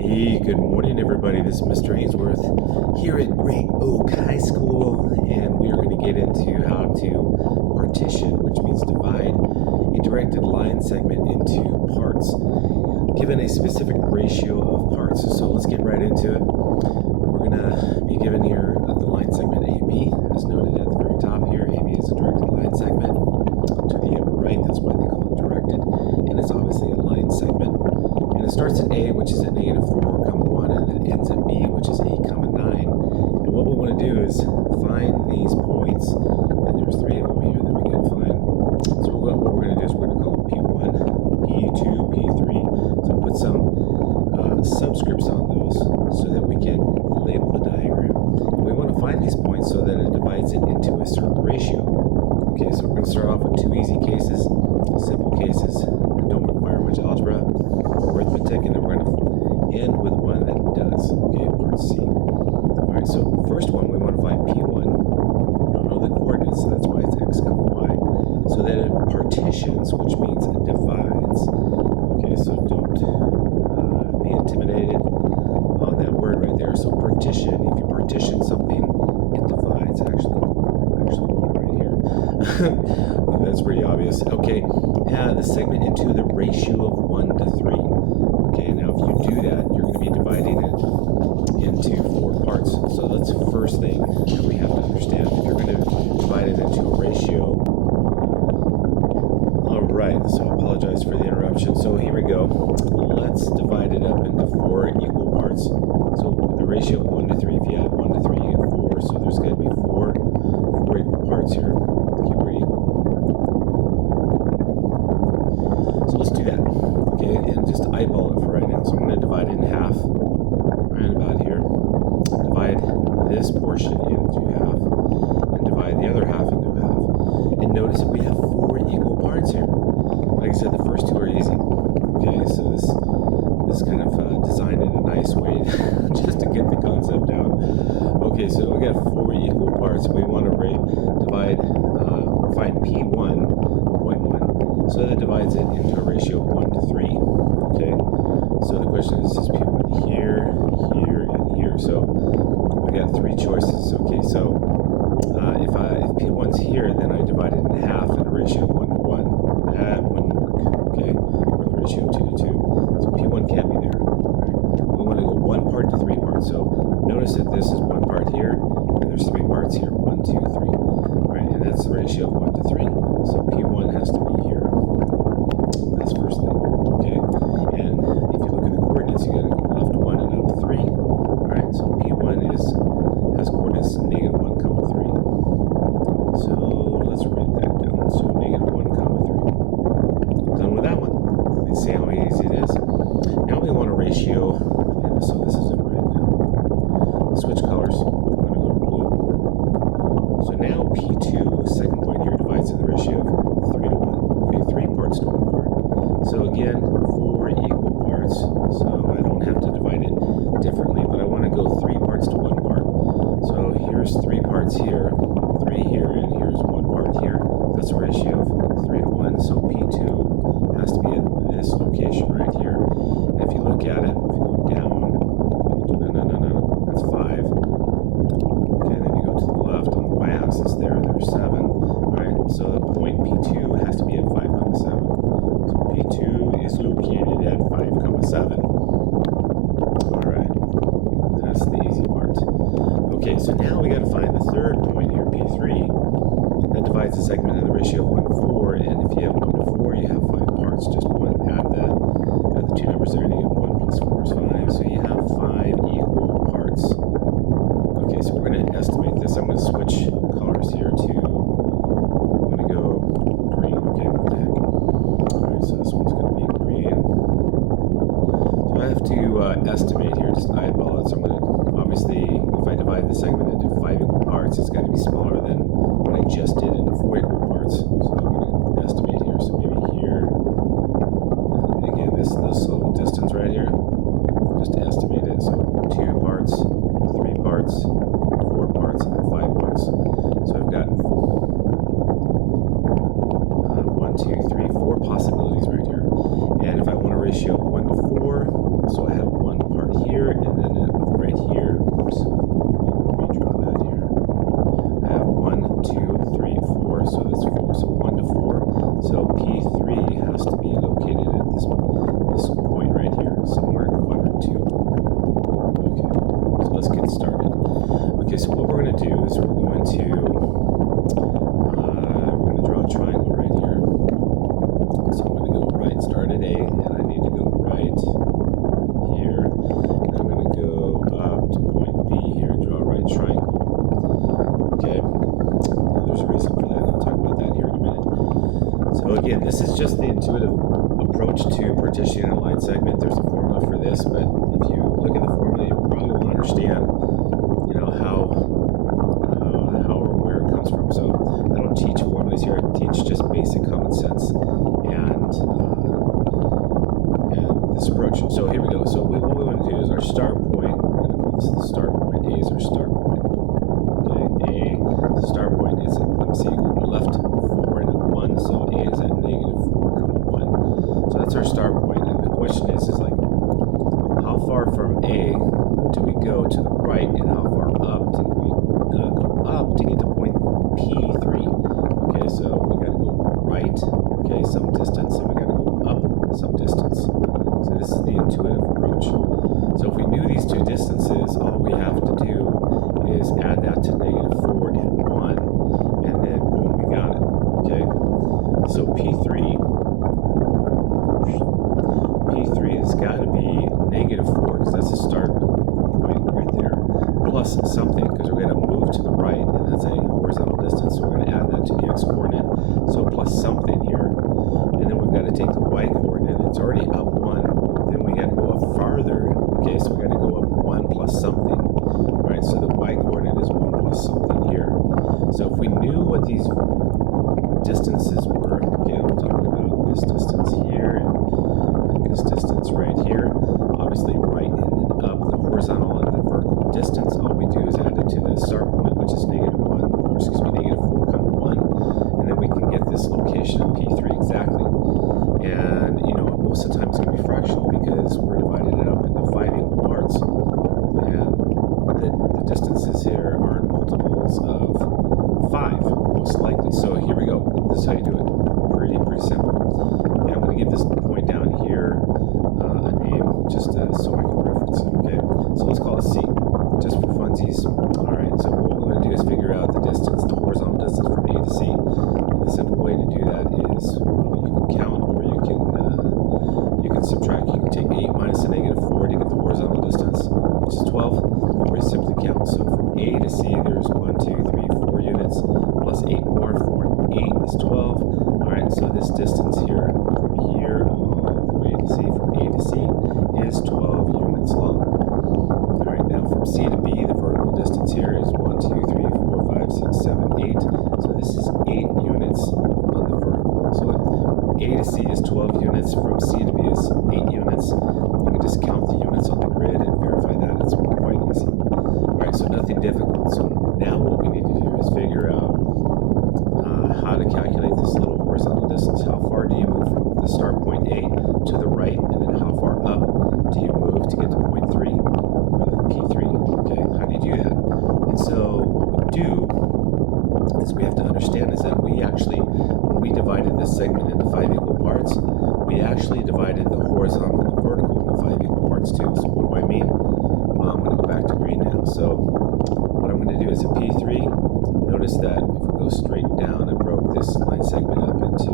Hey, good morning, everybody. This is Mr. Aynesworth here at Great Oak High School, and we are going to get into how to partition, which means divide a directed line segment into parts, given a specific ratio of parts. So let's get right into it. We're going to be given here the line segment AB, as noted at the very top here. AB is a directed line segment to the upper right. That's why they call it directed, and it's obviously a line segment. And it starts at A, which is at -4, 1, and then ends at B, which is 8, 9. And what we want to do is find these points, and there's 3 of them here that we can find. So what we're going to do is we're going to call P1, P2, P3. So put some subscripts on those so that we can label the diagram. And we want to find these points so that it divides it into a certain ratio. Okay, so we're going to start off with 2 easy cases, simple cases that don't require much algebra, arithmetic, and then we're going to end with one that does. Okay, part C. All right, so first one, we want to find P1. We don't know the coordinates, so that's why it's X, Y. So that it partitions, which means it divides. Okay, so don't be intimidated on that word right there. So partition, if you partition something, it divides. Actually one right here. That's pretty obvious. Okay, the segment into the ratio of 1 to 3. Okay, now if you do that, you're going to be dividing it into 4 parts. So that's the first thing that we have to understand. If you're going to divide it into a ratio. Alright, so I apologize for the interruption. So here we go. Let's divide it up into 4 equal parts. So the ratio of 1 to 3, if you add 1 to 3, you get 4. So there's going to be 4 equal parts here. Keep it equal. So let's do that. Okay, and just eyeball it for right now. So I'm going to divide it in half, right about here. Divide this portion into half, and divide the other half into half. And notice that we have 4 equal parts here. Like I said, the first 2 are easy. Okay, so this is kind of designed in a nice way just to get the concept down. Okay, so we got 4 equal parts. We want to divide or find P1.1. So that divides it into a ratio of 1 to 3. Okay, so the question is P1 here, here, and here. So we got 3 choices. Okay, so if P1's here, then I divide it in half in a ratio of 1 to 1. That wouldn't work. Okay, or the ratio of 2 to 2. So P1 can't be there. Right? We want to go 1 part to 3 parts. So notice that this is 1 part here, and there's 3 parts here. 1, 2, 3. Right, and that's the ratio of 1 to 3. So P1 has to be here. That's first thing. Okay, and if you look at the coordinates, you got to go left 1 and up 3. All right, so P1 has coordinates -1, 3. So let's write that down. So -1, 3. Done with that one. Let's see how easy it is. Now we want a ratio, and so this isn't right now. Switch colors. I'm going to go to blue. So now P2, second point here, divides in the ratio of 3 to 1. Okay, 3 parts to 1 part. So again, 4 equal parts. So I don't have to divide it differently, but I want to go 3 parts to 1 part. So here's 3 parts here, 3 here, and here's 1 part here. That's a ratio of 3 to 1. So P2 has to be at this location right here. And if you look at it, if you go down, no, that's 5. Okay, then you go to the left on the y-axis there's 7. All right, so the point P2 has to be at 5, 7. So P2 is located at 5, 7. All right, that's the easy part. Okay, so now we got to find the third point here, P3. That divides the segment in the ratio of 1 to 4, and if you have 1 to 4, you have 5 parts. Just add the 2 numbers there, and you get 1 plus 4 is 5. So you have 5 equal parts. Okay, so we're going to estimate this. I'm going to switch colors here to, I'm going to go green. Okay, what the heck? Alright, so this one's going to be green. So I have to estimate here, just eyeball it. So I'm going to, obviously, if I divide the segment into 5 equal parts, it's got to be smaller than what I just did into 4 equal parts. So I'm going to estimate here. So maybe here, and again, this little distance right here, just to estimate it. So 2 parts, 3 parts, 4 parts, and then 5 parts. So I've got 1, 2, 3, 4 possibilities right here. And if I want a ratio of 1 to 4, so I have 1 part this, but if you look at the formula, you probably will understand, how or where it comes from. So I don't teach formulas here. I teach just basic common sense and this approach. So here we go. So what we want to do is our start point. We're going to call this the start point. A is our start point. Okay, the start point is, let me see, left 4 and 1. So A is at negative 4, 1. So that's our start point. And the question is like, how far from A do we go to the right, and how far up do we go up to get to point P3? Okay, so we got to go right, okay, some distance, and we got to go up some distance. So this is the intuitive approach. So if we knew these two distances, all we have to do is add that to negative 4 and 1, and then boom, we got it. Okay, so P3 has got to be negative 4, because that's the start point right there, plus something, because we're going to move to the right, and that's a horizontal distance, so we're going to add that to the x-coordinate, so plus something here, and then we've got to take the y-coordinate. It's already up 1, then we got to go up farther. Okay, so we got to go up 1 plus something. Right, so the y-coordinate is 1 plus something here. So if we knew what these distances were, okay, I'm talking about this distance here and this distance right here, obviously right and then up, the horizontal and the vertical distance, all we do is add it to the start point, which is negative 1, or excuse me, negative 4, 1, and then we can get this location of P3 exactly. And most of the time it's going to be fractional, because we're dividing it up into 5 equal parts, and the distances here are multiples of 5, most likely. So here we go. This is how you do it. Pretty simple. Okay, I'm going to give this point down here a name, just so I can reference it. Okay, so let's call it C, just for funsies. All right. So what we're going to do is figure out the distance, the horizontal distance from A to C. The simple way to do that is, you can count, or you can subtract. You can take 8 minus the negative 4 to get the horizontal distance, which is 12, or you simply count. So from A to C, there's 1, 2, 3, 4 units, plus 8 more. 4 and 8 is 12. All right, so this distance here, from here all the way to C, from A to C, is 12 units long. All right, now from C to B, the vertical distance here is 1, 2, 3, 4, 5, 6, 7, 8. So this is 8 units on the vertical. So A to C is 12 units, from C to B is 8 units. You can just count the units on the grid and verify that. It's quite easy. Alright, so nothing difficult. So now what we need to do is figure out how to calculate this little horizontal distance. How far do you move from the start point A to the right, and then how far up do you move to get to point 3, or P3? Okay, how do you do that? And so what we do is, we have to understand is that we actually, when we divided this segment into 5 equal parts, we actually divided the horizontal and the vertical into 5 equal parts too. So what do I mean? Well, I'm going to go back to green now. So what I'm going to do is, in P3, notice that if we go straight down, I broke this line segment up into,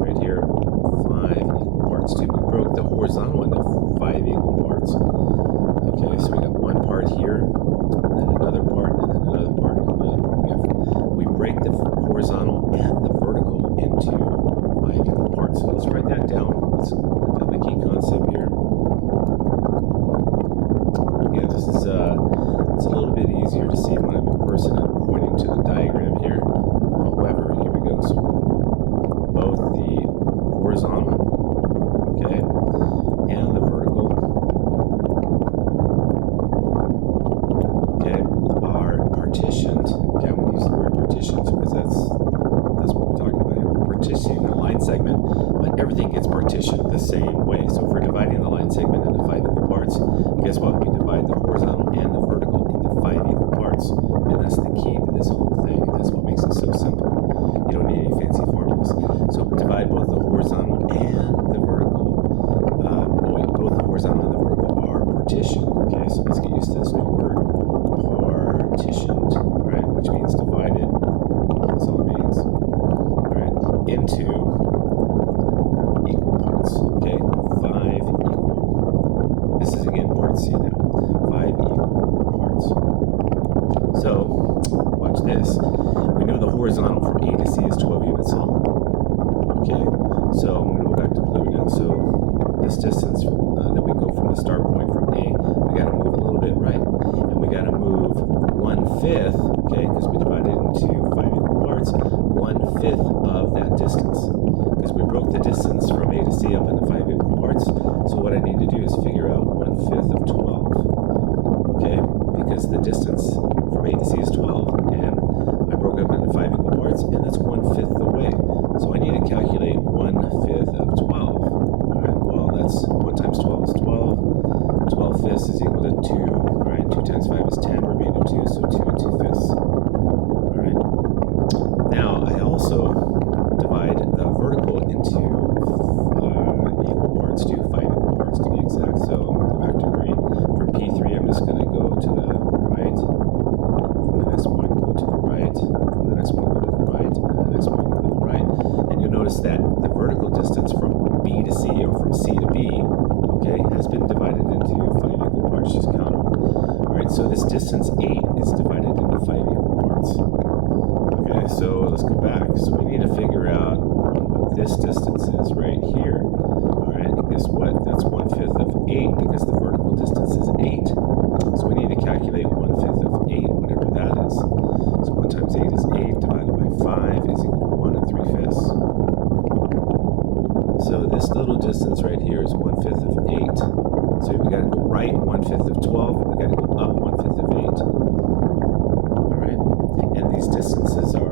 right here, 5 equal parts too. We broke the horizontal into 5 equal parts. Okay, so we got one part here, and then another part, and then another part, and another part. We break the horizontal and the vertical into 5 equal parts. So let's write that down. Let's write down the key concept here. Yeah, this is it's a little bit easier to see when I'm in person. I'm pointing to the diagram here. However, here we go. So both the horizontal, okay, and the vertical, okay, are partitioned. Okay, I'm going to use the word partitioned because that's what we're talking about here. We're partitioning the line segment, but everything gets partitioned the same way. So if we're dividing the line segment into 5 equal parts, guess what? We divide the horizontal and the vertical into 5 equal parts. And that's the key to this whole thing. That's what makes it so simple. You don't need any fancy formulas. So divide both the horizontal and the vertical. Both the horizontal and the vertical are partitioned. Okay, so let's get used to this new word. Partitioned, right? Which means divided. That's all it means. Alright, into equal parts. Okay, 5 equal. This is again part C now. 5 equal parts. So, watch this. We know the horizontal from A to C is 12 units long. Okay, so I'm going to go back to blue now. So this distance do is figure out 1/5 of 12. Okay, because the distance from A to C is 12, and I broke up into 5 equal parts, and that's 1/5 the way. So I need to calculate 1/5 of 12. All right, well, that's 1 times 12 is 12. 12/5 is equal to 2. All right, 2 times 5 is 10, remainder 2, so 2 and 2/5. All right. Now, I also divide the vertical into equal parts too, 5 equal parts to be exact. So I'm going to go back to green. For P3, I'm just going to go to the right. From the next point, go to the right. From the next point, go to the right. And the next point, go to the right. And you'll notice that the vertical distance from B to C, or from C to B, okay, has been divided into 5 equal parts. Just count them. All right, so this distance 8 is divided into 5 equal parts. Okay, so let's go back. So we need to figure out what this distance is right here. All right, and guess what? That's 1/5 of 8 because the vertical distance is 8. So we need to calculate 1/5 of 8, whatever that is. So 1 times 8 is 8, divided by 5 is equal to 1 3/5. So this little distance right here is 1/5 of 8. So we got to go right 1/5 of 12, we got to go up 1/5 of 8. All right, and these distances are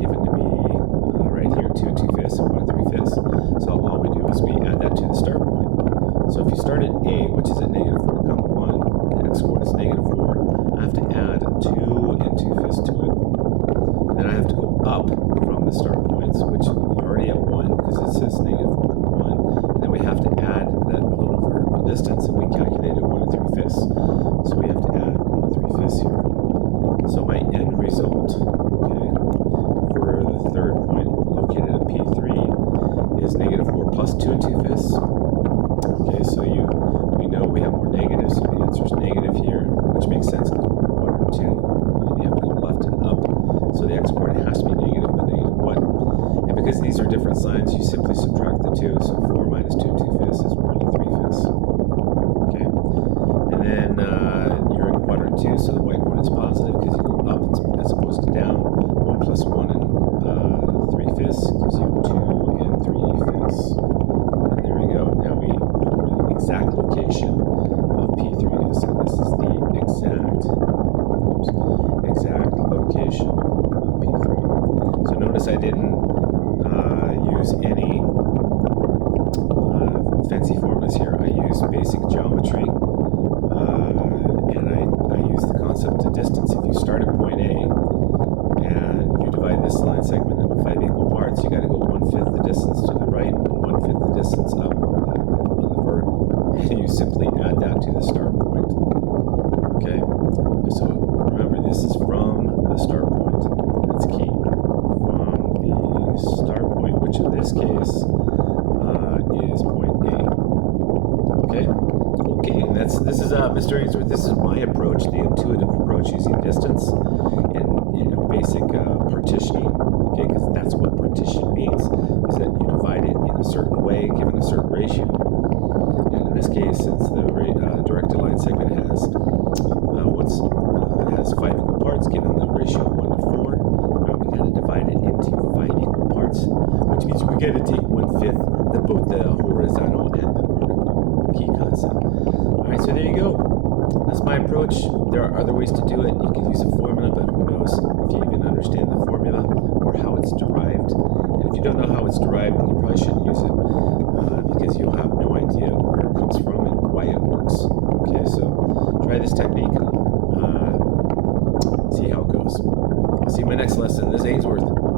given to me right here, 2 2/5 and 1 3/5. So all we do is we add that to the start point. So if you start at A, which is at -4, comma 1, the x coordinate is -4, I have to add 2 and 2/5 to it. Then I have to go up from the start points, which we're already at 1 because it says -4, comma 1. And then we have to add that little vertical distance, and we calculated 1 3/5. So we have to add 1 3/5 here. So my end result, okay, for the third point located at P3 is -4 plus 2 and 2/5. Okay, so we know we have more negatives, so the answer is negative here, which makes sense because we're in quadrant 2, and you have to go left and up. So the x coordinate has to be negative, but -1. And because these are different signs, you simply subtract the 2. So 4 minus 2 and 2/5 is 1 3/5. Okay, and then you're in quadrant 2, so the y coordinate is positive because you go up as opposed to down. 1 plus 1 and 3/5 gives you 2 and 3/5. And there we go. Now we know the exact location of P3 is, and this is the exact location of P3. So notice I didn't use any fancy formulas here. I used basic geometry, and I used the concept of distance. If you start at point A and you divide this line segment into 5 equal parts, you got to go 1/5 the distance to the right and 1/5 the distance up on the vertical. And you simply add that to the start point. Okay? So remember, this is from the start point. That's key. From the start point, which in this case is point A. Okay? Okay, and this is Mr. Aynesworth. This is my approach, the intuitive approach using distance and basic partitioning. Okay, because that's what partition means, is that you divide it in a certain way given a certain ratio. And in this case, since the directed line segment has 5 equal parts given the ratio 1 to 4, we got to divide it into 5 equal parts, which means we got to take 1/5 both the horizontal and the vertical. Key concept. All right, so there you go. That's my approach. There are other ways to do it. You can use a formula, but who knows if you even understand the formula or how it's derived. And if you don't know how it's derived, then you probably shouldn't use it because you'll have no idea where it comes from and why it works. Okay, so try this technique. See how it goes. I'll see you in my next lesson. This is Aynesworth.